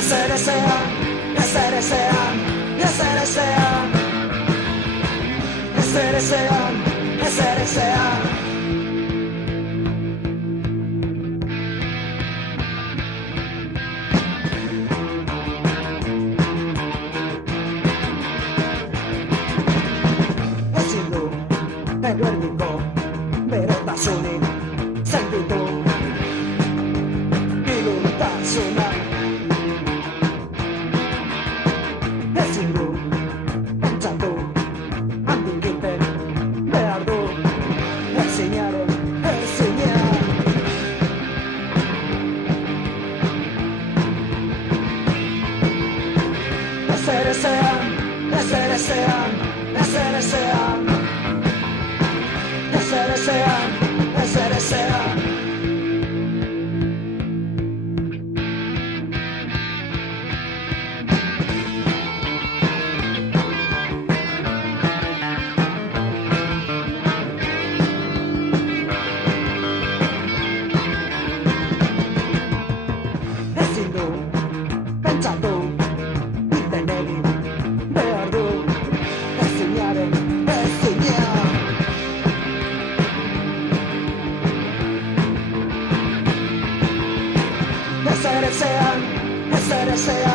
ezer ezean, ezer ezean, ezer ezean, ezer ezean, ezer ezean. Ezin du eguerdiko berotasunik sentitu iluntasuna. Ezin du pentsatu handik egiten behar du ezinaren ezina. Ezer ezean, ezer ezean, ezer ezean, ezer ezean, ezer ezean. Ezin du pentsatu iten egin behar du ezinaren ezina. Ezer ezean, ezer ezean,